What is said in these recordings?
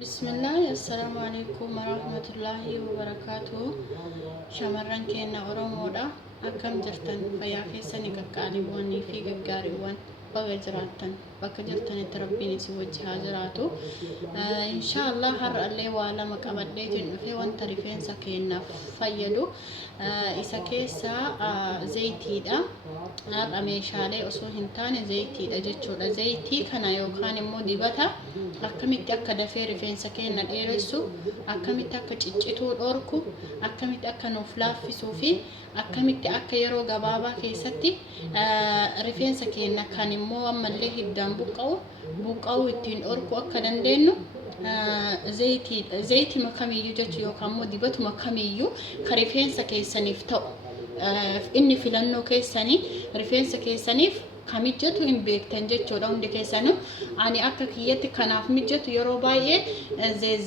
بسم الله السلام عليكم ورحمة الله وبركاته. شمران كينا أورمودا أكم جرتن فيا كيسني كقالبوني في قاربون بغجراتن بكجرتن تربيني سوجها جراتو إن شاء الله هر اللي ولا مكبديتن في وان تريفين سكينا فيدو إسكيسا زيتي دا هر أميشالي أسو هنتان زيتي دا جتشودا زيتي كان يوكان مو ديبتا akkamitti akka dafee rifeensa keenya dheeressu akkamitti akka ciccituu dhorku akkamitti akka nuuf laaffisuu fi akkamitti akka yeroo gabaabaa keessatti rifeensa keenya kan immoo ammallee hiddaan buqqa'u ittiin dhorku akka dandeenyu zayitii makamiyyuu jechuu yookaan immoo dibatu makamiyyuu ka rifeensa keessaniif ta'u inni filannoo keessanii rifeensa keessaniif kamijjatu hin beektan jechuudha hundi keessanuu ani akka kiyyatti kanaaf mijjatu yeroo baay'ee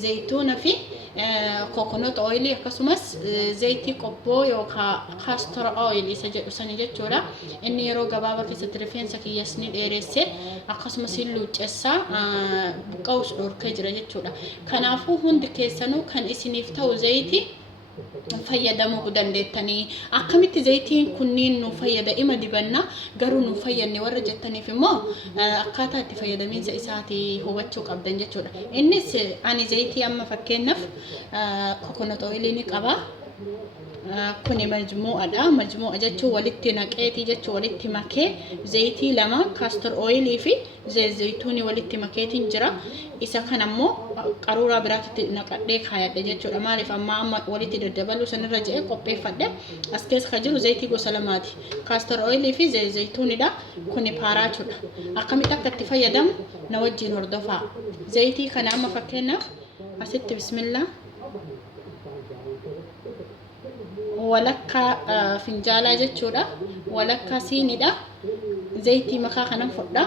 zayituuna fi coconut oil akkasumas zayitii qobboo yookaan castor oil isa jedhu sani jechuudha inni yeroo gabaabaa keessatti rifeensa kiyyas ni dheeresse akkasumas luuccessaa buqqa'us dhorkee jira jechuudha kanaafuu hundi keessanuu kan isiniif ta'u zayitii fayyadamuu dandeettanii akkamitti zayitiin kunniin nu fayyada ima dibanna garuu nu fayyadne warra jettaniif immoo akkaataa itti fayyadamiinsa isaati hubachuu qabdan jechuudha innis ani zayitii amma fakkeenyaaf coconut oil ni qaba kuni majmuu'a jechuun walitti naqeetii jechuun walitti makee zayitii lama castor oil fi zayituuni walitti makeetiin jira isa kanammoo qaruuraa biraatti naqadhee kaayadhe jechuudha maaliif amma walitti daddabaluu sanirra je'ee qopheeffadhe as keessa kan jiru zayitii gosa lamaati castor oil fi zayituunidha kuni paaraachuudha akkamitti akka itti fayyadamu na wajjin hordofaa zayitii kana amma fakkeenyaaf asitti bismillah walakka finjaalaa jechuudha walakka siinidha zayitii makaa kanan fudha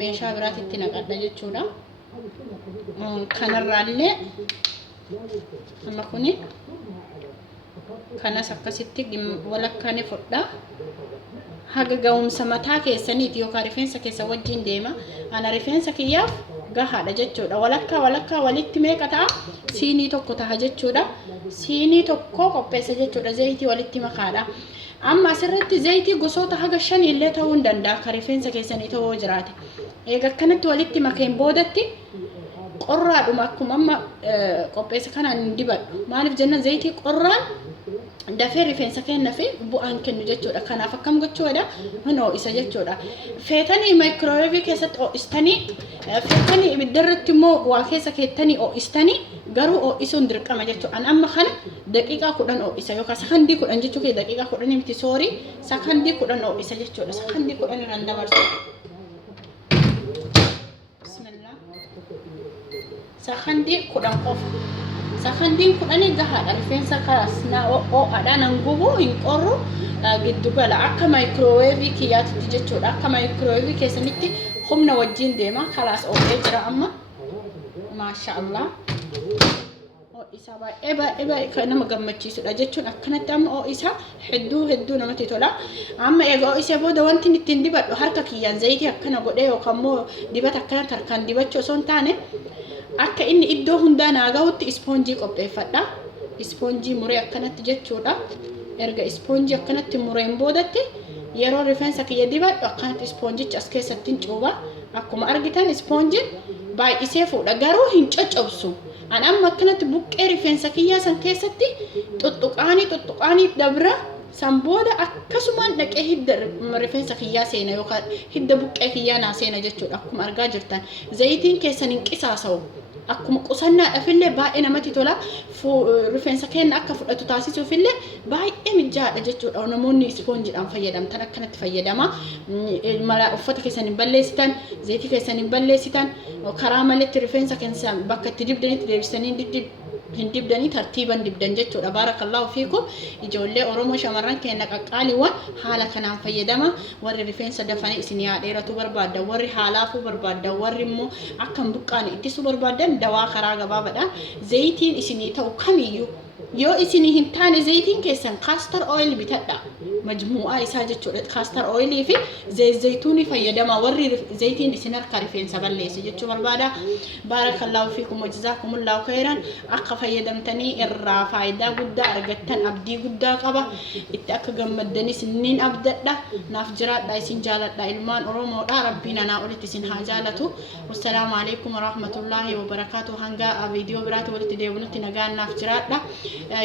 meeshaa biraatti naqadha jechuudha kanarraallee amma kuni kanas akkasitti walakka ni fudha haga ga'umsa mataa keessaniiti yookaan rifeensa keessa wajjin deema ana rifeensa kiyyaaf gahaadha jechuudha walakka walitti meeqa ta'a siinii tokko ta'a jechuudha siinii tokko qopheessa jechuudha zayitii walitti makaadha amma asirratti zayitii gosoota haga 5 illee ta'uu danda'a ka rifeensa keessanii ta'uu jiraate eega kanatti walitti makeen boodatti qorraadhuma akkuma amma qopheessa kanaan dibadhu maaliif jenna zayitii qorraan dafee rifeensa keenya fi bu'aan kennu jechuudha kanaaf akkam gochuudha hunoo isa jechuudha feetanii maayikirooweevii keessatti ho'istanii feetanii ibiddarratti immoo waa keessa keettanii ho'istanii garuu ho'isuun dirqama jechuudha an amma kana daqiiqaa 10 ho'isa yookaan sakandii 10 jechuu kee daqiiqaa 10 miti soorii sakandii 10 ho'isa jechuudha sakandii 10 irraan dabarsu bismillah sakandii 10 qofa sakandiin 10 gahaadha rifeensa karas na ho'aadha nan gubu hin qorru giddu gala akka maayikirooweevii kiyyaatti jechuudha akka maayikirooweevii keessanitti humna wajjin deema kalaas oolee jira amma maashaallah isa baay'ee kan nama gammachiisudha jechuun akkanatti amma isa hedduu namatti tola amma egaa isa booda wanti ittiin dibadhu harka kiyyaan zayitii akkana godhee yookaan immoo dibata akkana tarkaan dibachuu osoo hin taane akka inni iddoo hundaa naagahutti ispoonjii qopheeffadha ispoonjii muree akkanatti jechuudha erga ispoonjii akkanatti mureen boodatti yeroo rifeensa kiyya dibadhu akkanatti ispoonjicha as keessatti cuuba akkuma argitan ispoonjiin baay'isee fuudha garuu hin coccobsu an amma akkanatti buqqee rifeensa kiyyaa san keessatti tuttuqaanii dabra san booda akkasumaan dhaqee hidda rifeensa kiyyaa seena yookaan hidda buqqee kiyyaa naa seena jechuudha akkuma argaa jirtan zayitiin keessan hin qisaasa'u akkuma qusannaadhaafillee baay'ee namatti tola rifeensa keenya akka fudhatu taasisuufillee baay'ee mijaa'aadha jechuudha namoonni ispoonjiidhaan fayyadamtan akkanatti fayyadama mala uffata keessan hin balleessitan zayitii keessan hin balleessitan karaa maletti rifeensa keessan bakka itti dibdanitti deebisanii hin dibdanii tartiiban dibdan jechuudha baarakallahu fiikum ijoollee oromoo shamarran keenya qaqqaaliiwwan haala kanaan fayyadama warri rifeensa dafanii isin yaadheeratu barbaaddan warri haalaafuu barbaaddan warri immoo akka hin buqqaane ittisuu barbaaddan dawaa karaa gabaabaadhaan zayitiin isinii ta'u kamiyyuu يو إسني هنتان زيتين كيسن كاستر أويل بتدا مجموعة إساجة شورت كاستر أويل في زي الزيتوني فيدا ما وري زيتين إسنر كارفين سبل ليس جتشو بربادا بارك الله فيكم وجزاكم الله خيرا أقا فيدمتني إرا فايدا قدا أرغتن أبدي قدا قبا إتأك قمدني سنين أبدأ نافجرات دا إسن جالت دا إلمان أرومو دا ربنا ناولت إسن هاجالتو والسلام عليكم ورحمة الله وبركاته هنگا فيديو برات ولت ديولت نغان نافجرات دا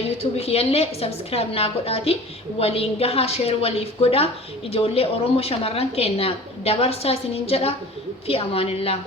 يوتيوب كيالي سبسكرايب ناقوداتي ولينغها شير وليف قدا إجولي أرومو شمران كينا دبرسا سنين جدا في أمان الله